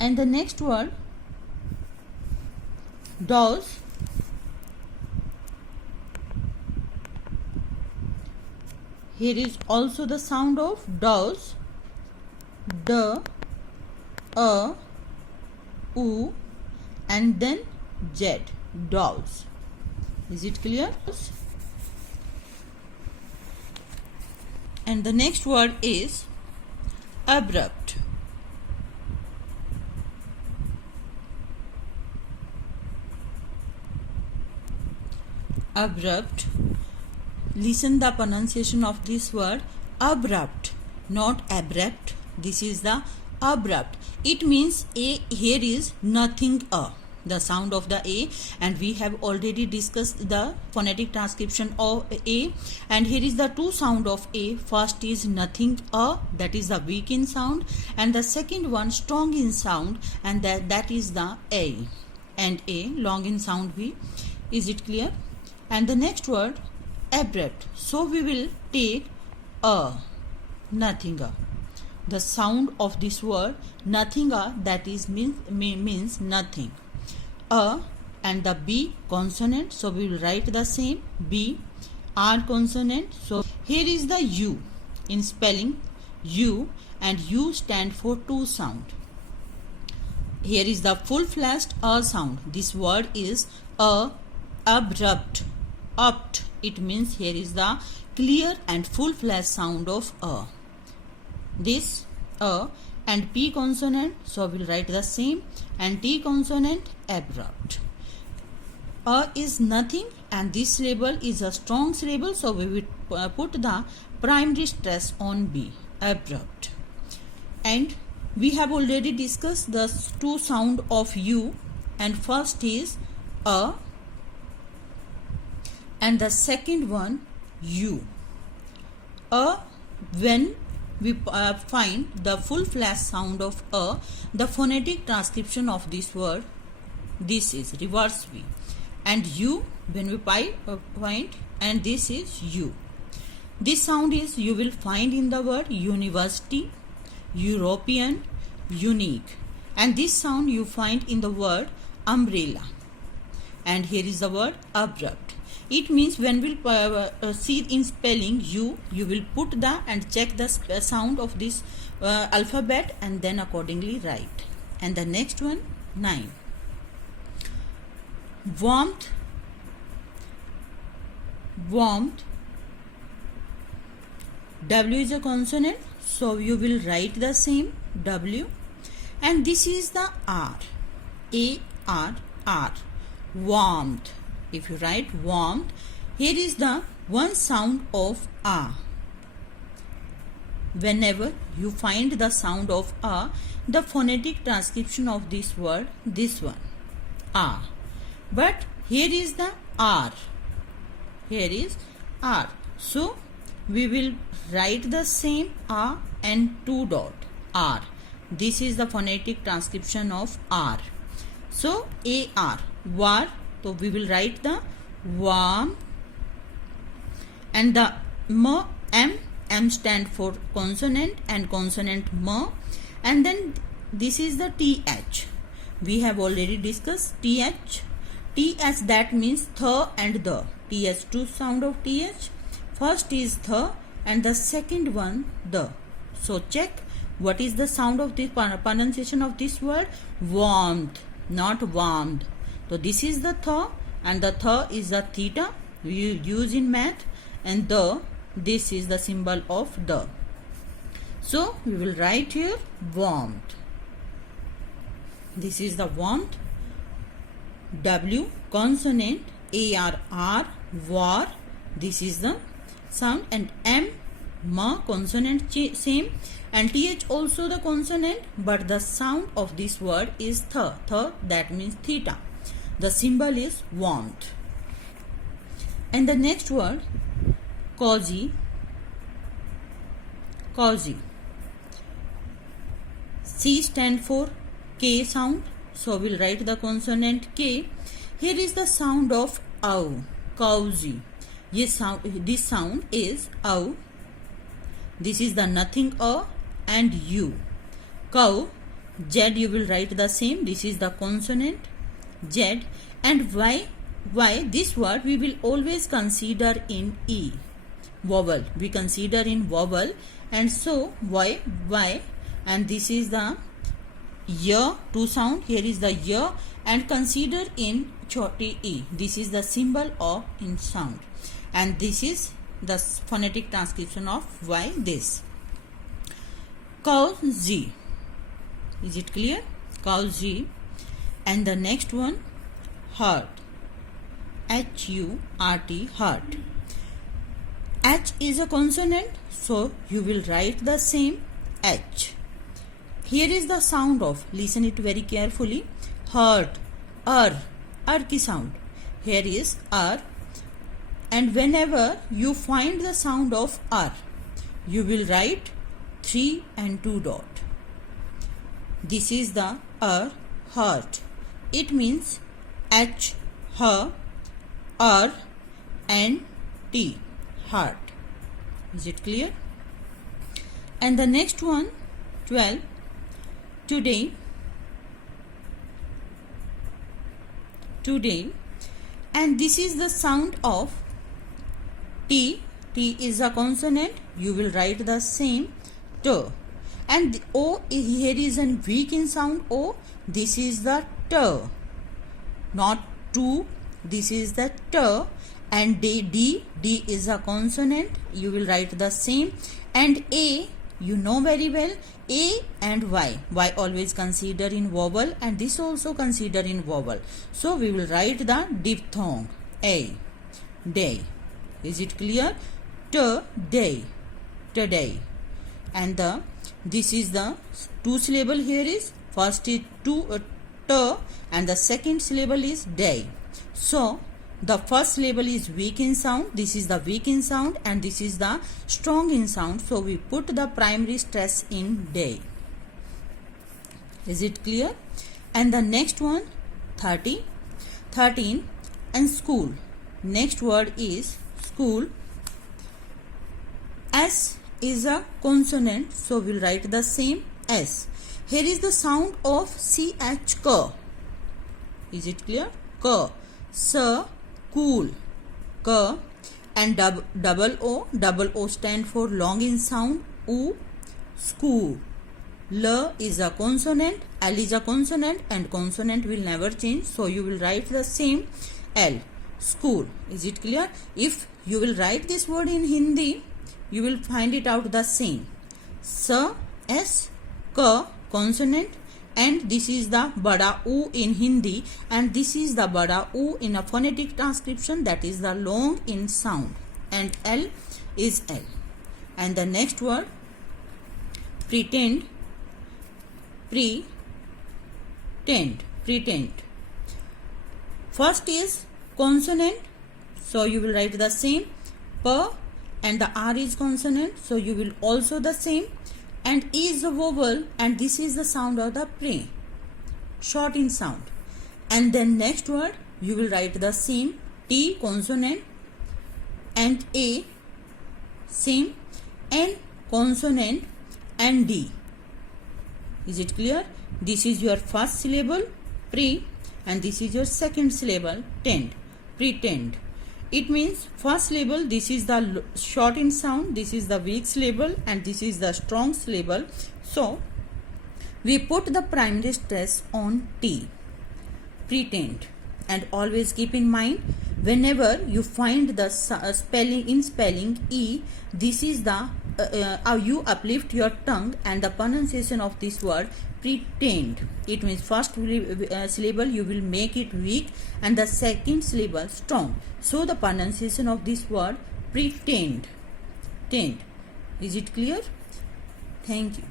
And the next word, does. Here is also the sound of does. D, a, u, and then z. Does. Is it clear? And the next word is abrupt. Abrupt. Listen the pronunciation of this word, abrupt, not abrupt. This is the abrupt. It means here is nothing the sound of the a, and we have already discussed the phonetic transcription of a, and here is the two sound of a. First is nothing that is the weak in sound, and the second one strong in sound, and that is the a, and a long in sound b. Is it clear? And the next word, abrupt. So we will take nothing. The sound of this word nothing, that is means nothing. And the b consonant, so we will write the same b. R consonant, so here is the u in spelling u, and u stand for two sound. Here is the full flashed sound. This word is abrupt. Apt, it means here is the clear and full flash sound of this and p consonant, so we will write the same, and t consonant, abrupt. Is nothing, and this syllable is a strong syllable, so we will put the primary stress on b, abrupt. And we have already discussed the two sound of u, and first is a, and the second one u. When we find the full flash sound of the phonetic transcription of this word, this is reverse v, and u when we find, and this is u. This sound is you will find in the word university, European, unique, and this sound you find in the word umbrella. And here is the word abrupt. It means when we'll see in spelling you will put the and check the sound of this alphabet, and then accordingly write. And the next one, 9. Warmth. Warmth. W is a consonant, so you will write the same W. And this is the R. A-R-R. Warmth. If you write warmth, here is the one sound of a. Whenever you find the sound of a, the phonetic transcription of this word, this one, a. But here is the R. Here is R. So we will write the same a and two dot R. This is the phonetic transcription of R. So A-R, war. So we will write the warm, and the m stand for consonant, and consonant m, and then this is the th. We have already discussed th. Th, that means th and the. Th, two sound of th. First is th, and the second one the. So check what is the sound of this pronunciation of this word, warmth, not warmed. So this is the th, and the th is the theta we use in math, and the, this is the symbol of the. So we will write here warmth. This is the warmth. W consonant, A-R-R, war. This is the sound, and M, ma consonant same, and th also the consonant, but the sound of this word is th. Th, that means theta. The symbol is warmth. And the next word, cozy. Cozy. C stand for K sound, so we'll write the consonant K. Here is the sound of ow, cozy. This sound is ow. This is the nothing a and u. Cow, Z you will write the same. This is the consonant Z. And Y this word we will always consider in E. Vowel. We consider in vowel. And so Y. And this is the Y, two sound. Here is the Y. And consider in choti E. This is the symbol of in sound. And this is the phonetic transcription of Y, this. Cow Z. Is it clear? Cow Z. And the next one, heart. H-U-R-T, heart. H is a consonant, so you will write the same H. Here is the sound of, listen it very carefully, heart, ki sound. Here is R. And whenever you find the sound of R, you will write 3 and 2 dot. This is the R, heart. It means H, H, R and T, heart. Is it clear? And the next one, 12, today. And this is the sound of T. T is a consonant. You will write the same T. And the O, here is a weak in sound O. This is the T. Not two. This is the T. And D is a consonant. You will write the same. And A, you know very well, A and Y. Y always consider in vowel, and this also consider in vowel. So we will write the diphthong A, day. Is it clear? Today, today. And this is the two syllable. Here is first is t, and the second syllable is day. So the first syllable is weak in sound. This is the weak in sound, and this is the strong in sound. So we put the primary stress in day. Is it clear? And the next one, 13, and school. Next word is school. S is a consonant, so we'll write the same S. Here is the sound of CH, K. Is it clear? K. S, cool. K. And double O stand for long in sound. U, school. L is a consonant, L is a consonant, and consonant will never change. So you will write the same L, school. Is it clear? If you will write this word in Hindi, you will find it out the same. S, K, consonant, and this is the Bada U in Hindi, and this is the Bada U in a phonetic transcription, that is the long in sound, and L is L. And the next word, pretend. First is consonant, so you will write the same P, and the R is consonant, so you will also the same, and E is the vowel, and this is the sound of the pre, short in sound. And then next word you will write the same T, consonant, and A, same, and consonant, and D. Is it clear? This is your first syllable, pre, and this is your second syllable, tend, pretend. It means first syllable, this is the short in sound, this is the weak syllable, and this is the strong syllable. So we put the primary stress on T, pretend. And always keep in mind, whenever you find the spelling E, this is the you uplift your tongue, and the pronunciation of this word pretend. It means first syllable you will make it weak, and the second syllable strong. So the pronunciation of this word pretend. Is it clear? Thank you.